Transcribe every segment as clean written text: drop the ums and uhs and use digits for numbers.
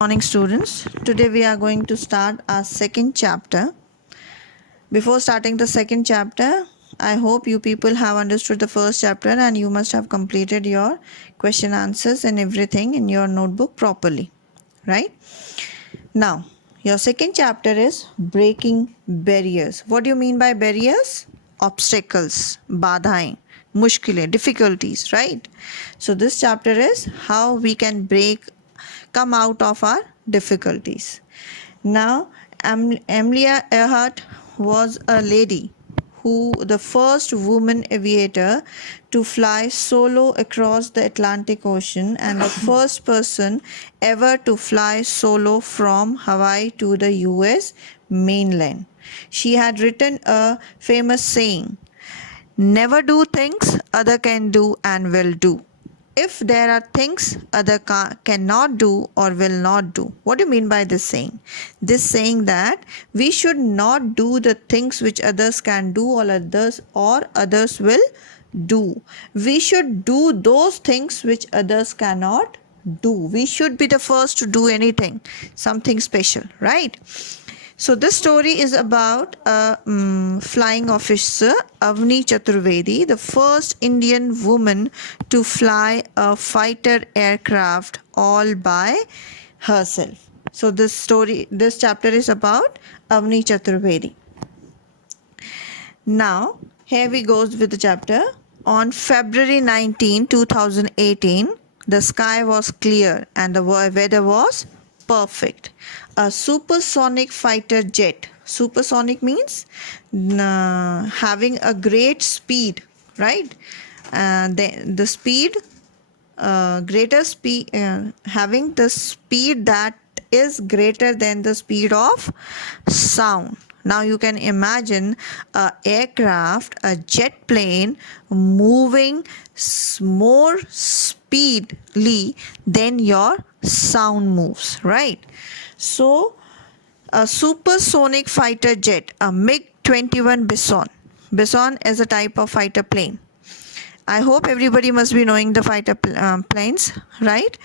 Morning students. Today we are going to start our second chapter. Before starting the second chapter, I hope you people have understood the first chapter and you must have completed your question answers and everything in your notebook properly, right? Now, your second chapter is breaking barriers. What do you mean by barriers? Obstacles, badhaएं, मुश्किलें, difficulties, right? So this chapter is how we can come out of our difficulties. Now, Amelia Earhart was a lady who the first woman aviator to fly solo across the Atlantic Ocean and the first person ever to fly solo from Hawaii to the US mainland. She had written a famous saying, "Never do things other can do and will do. If there are things other cannot do or will not do." What do you mean by this saying? This saying that we should not do the things which others can do or others will do. We should do those things which others cannot do. We should be the first to do anything, something special, right? So this story is about a flying officer, Avni Chaturvedi, the first Indian woman to fly a fighter aircraft all by herself. So this chapter is about Avni Chaturvedi. Now, here we goes with the chapter. On February 19, 2018, the sky was clear and the weather was perfect. A supersonic fighter jet. Supersonic means having a great speed, right? The speed, greater speed, having the speed that is greater than the speed of sound. Now you can imagine a aircraft, a jet plane moving more speedily than your sound moves, right? So a supersonic fighter jet, a MiG-21 Bison. Bison is a type of fighter plane. I hope everybody must be knowing the fighter planes, right?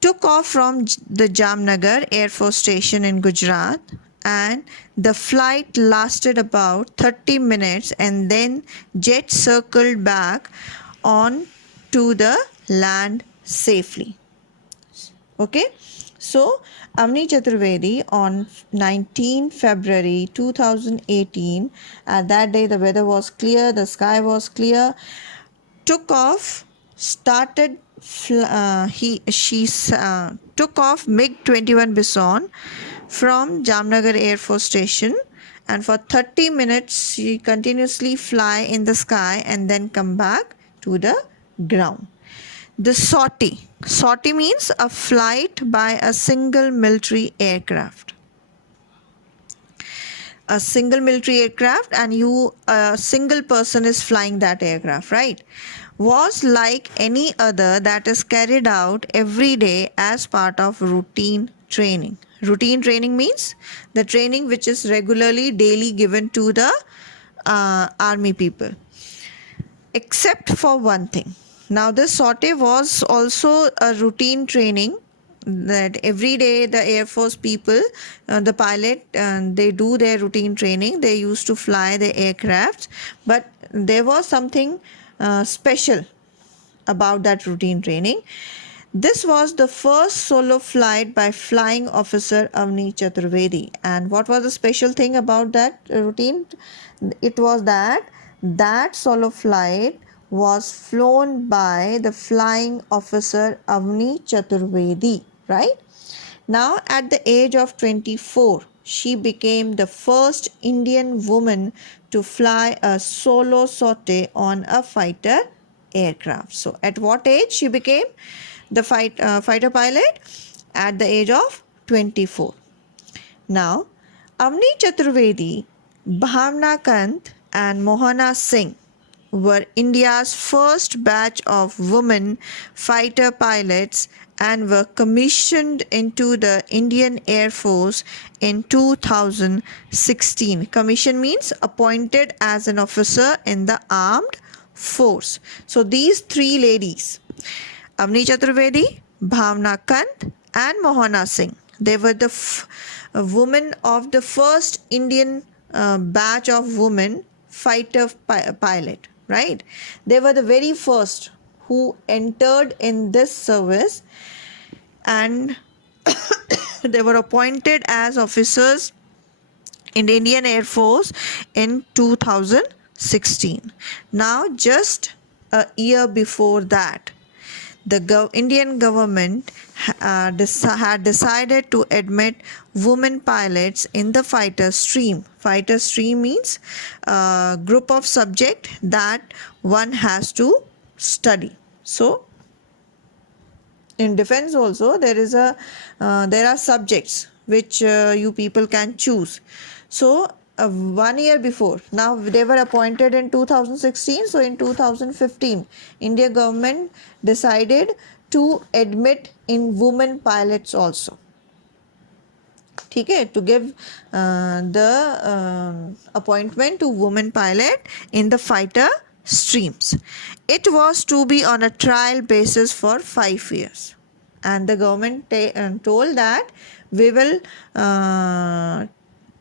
Took off from the Jamnagar Air Force Station in Gujarat, and the flight lasted about 30 minutes and then jet circled back on to the land safely. Okay, so Avni Chaturvedi on 19 February 2018, at that day the weather was clear, the sky was clear, took off, took off MiG-21 Bison from Jamnagar Air Force Station, and for 30 minutes she continuously fly in the sky and then come back to the ground. The sortie means a flight by a single military aircraft. A single military aircraft, and a single person is flying that aircraft, right? Was like any other that is carried out every day as part of routine training. Routine training means the training which is regularly daily given to the army people, except for one thing. Now this sortie was also a routine training that every day the Air Force people, the pilot, they do their routine training. They used to fly the aircrafts, but there was something special about that routine training. This was the first solo flight by flying officer Avni Chaturvedi. And what was the special thing about that routine? It was that solo flight was flown by the flying officer Avni Chaturvedi, right? Now at the age of 24, she became the first Indian woman to fly a solo sortie on a fighter aircraft. So at what age she became the fighter pilot? At the age of 24. Now Avni Chaturvedi, Bhavna Kant and Mohana Singh were India's first batch of women fighter pilots and were commissioned into the Indian Air Force in 2016. Commission means appointed as an officer in the armed force. So these three ladies, Avni Chaturvedi, Bhavna Kant and Mohana Singh. They were the women of the first Indian batch of women fighter pilot, right? They were the very first who entered in this service, and they were appointed as officers in the Indian Air Force in 2016. Now, just a year before that, the Indian government had decided to admit women pilots in the fighter stream. Fighter stream means a group of subject that one has to study. So, in defense also there are subjects which you people can choose. So 1 year before, now they were appointed in 2016, so in 2015 India government decided to admit in women pilots also. Okay, to give the appointment to women pilot in the fighter streams. It was to be on a trial basis for 5 years, and the government told that we will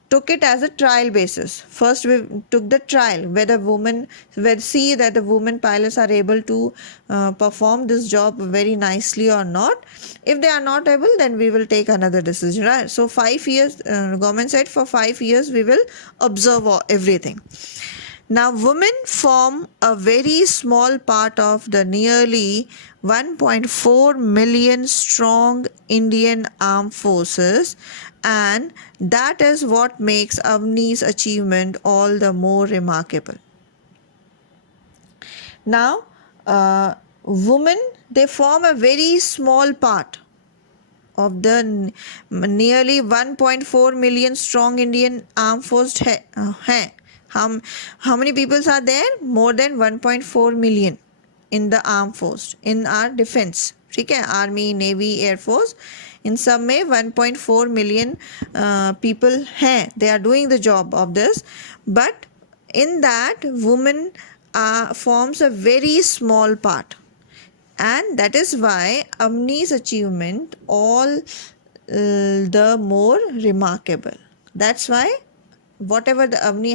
took it as a trial basis. First we took the trial whether women, we'll see that the women pilots are able to perform this job very nicely or not. If they are not able, then we will take another decision, right? So 5 years, government said for 5 years we will observe everything. Now, women form a very small part of the nearly 1.4 million strong Indian armed forces, and that is what makes Avni's achievement all the more remarkable. Now, women, they form a very small part of the nearly 1.4 million strong Indian armed force. How many people are there? More than 1.4 million in the armed force, in our defense. Okay? Army, Navy, Air Force. In some way, 1.4 million people hai. They are doing the job of this. But in that, women forms a very small part. And that is why Avni's achievement all the more remarkable. That's why whatever the Avni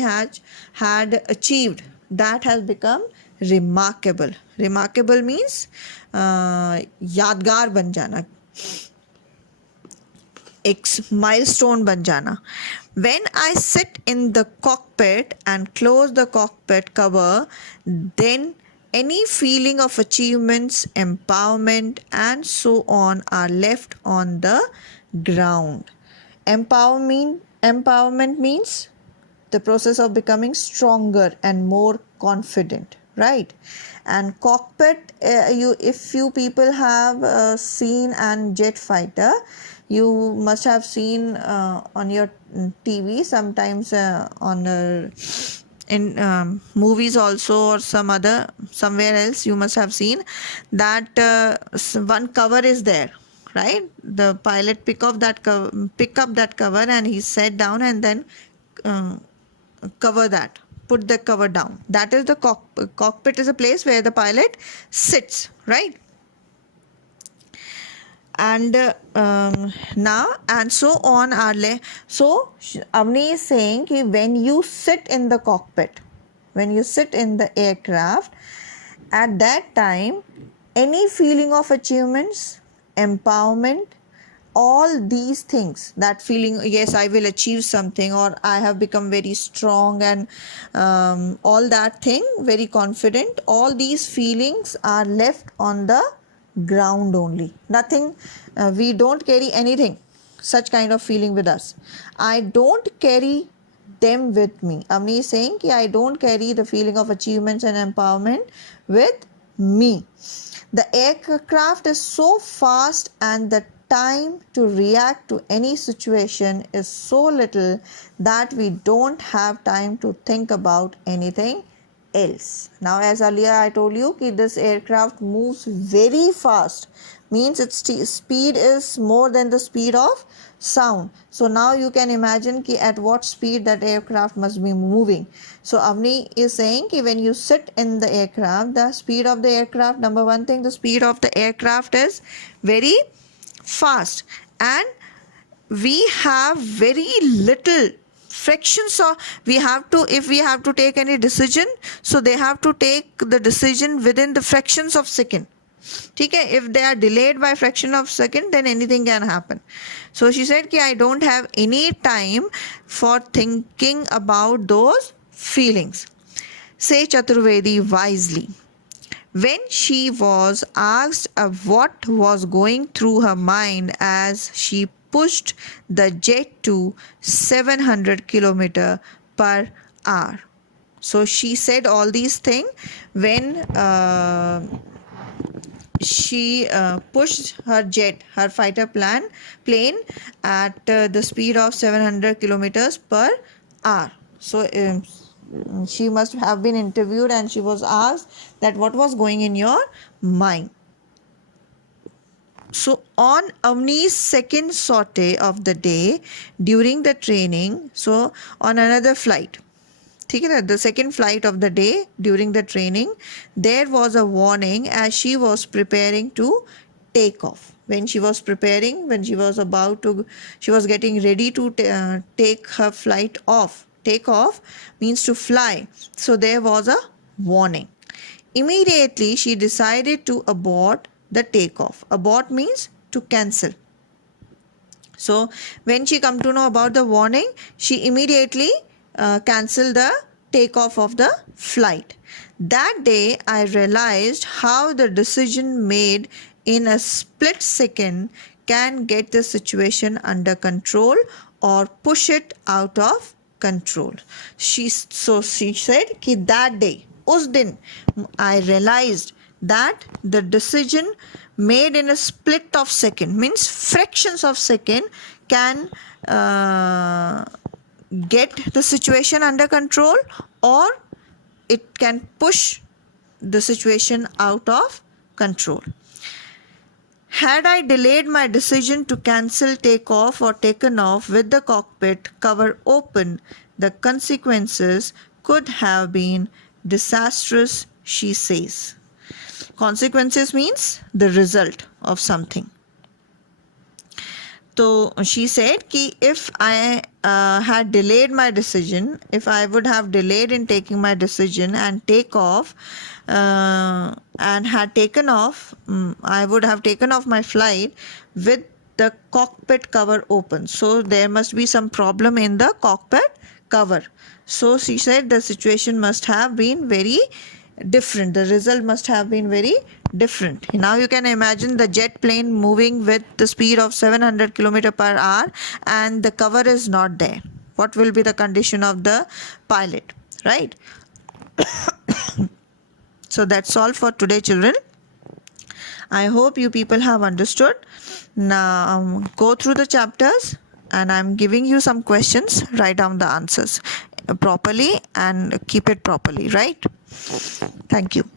had achieved, that has become remarkable. Remarkable means यादगार बन जाना, एक milestone बन जाना. When I sit in the cockpit and close the cockpit cover, then any feeling of achievements, empowerment, and so on are left on the ground. Empowerment means the process of becoming stronger and more confident, right? And cockpit, if you people have seen an jet fighter, you must have seen on your TV sometimes in movies also, or somewhere else you must have seen that one cover is there, right? The pilot pick up that cover and he sat down and then cover that, put the cover down. That is the cockpit is a place where the pilot sits, right? And now and so on so Avni is saying that when you sit in the cockpit, when you sit in the aircraft, at that time any feeling of achievements, empowerment, all these things, that feeling, yes, I will achieve something, or I have become very strong, and all that thing, very confident, all these feelings are left on the ground only. Nothing, we don't carry anything, such kind of feeling with us. I don't carry them with me. Avni is saying that I don't carry the feeling of achievements and empowerment with me. The aircraft is so fast and the time to react to any situation is so little that we don't have time to think about anything else. Now, as earlier I told you, this aircraft moves very fast, means its speed is more than the speed of sound. So now you can imagine at what speed that aircraft must be moving. So Avni is saying that when you sit in the aircraft, the speed of the aircraft, number one thing, the speed of the aircraft is very fast, and we have very little fractions of, we have to, if we have to take any decision, so they have to take the decision within the fractions of second. ठीक है, if they are delayed by fraction of second, then anything can happen. So she said कि I don't have any time for thinking about those feelings. Say Chaturvedi wisely. When she was asked what was going through her mind as she pushed the jet to 700 km per hour. So she said all these things when she pushed her jet, her fighter plane at the speed of 700 kilometers per hour. So she must have been interviewed and she was asked that what was going in your mind. So on Avni's second sortie of the day during the training, so on another flight, the second flight of the day during the training, there was a warning as she was preparing to take off. When she was preparing, when she was about to, she was getting ready to take her flight off. Take off means to fly. So there was a warning. Immediately she decided to abort the takeoff. Abort means to cancel. So when she come to know about the warning, she immediately cancel the takeoff of the flight. That day I realized how the decision made in a split second can get the situation under control or push it out of control. She said कि that day, उस दिन, I realized that the decision made in a split of second, means fractions of second, can get the situation under control or it can push the situation out of control. Had I delayed my decision to cancel takeoff or taken off with the cockpit cover open, the consequences could have been disastrous, she says. Consequences means the result of something. So she said कि if I had delayed my decision, if I would have delayed in taking my decision and take off and had taken off, I would have taken off my flight with the cockpit cover open. So there must be some problem in the cockpit cover. So she said the situation must have been very different. The result must have been very different. Now you can imagine the jet plane moving with the speed of 700 km per hour and the cover is not there. What will be the condition of the pilot, right? So that's all for today, children. I hope you people have understood. Now go through the chapters and I'm giving you some questions. Write down the answers properly and keep it properly, right? Thank you.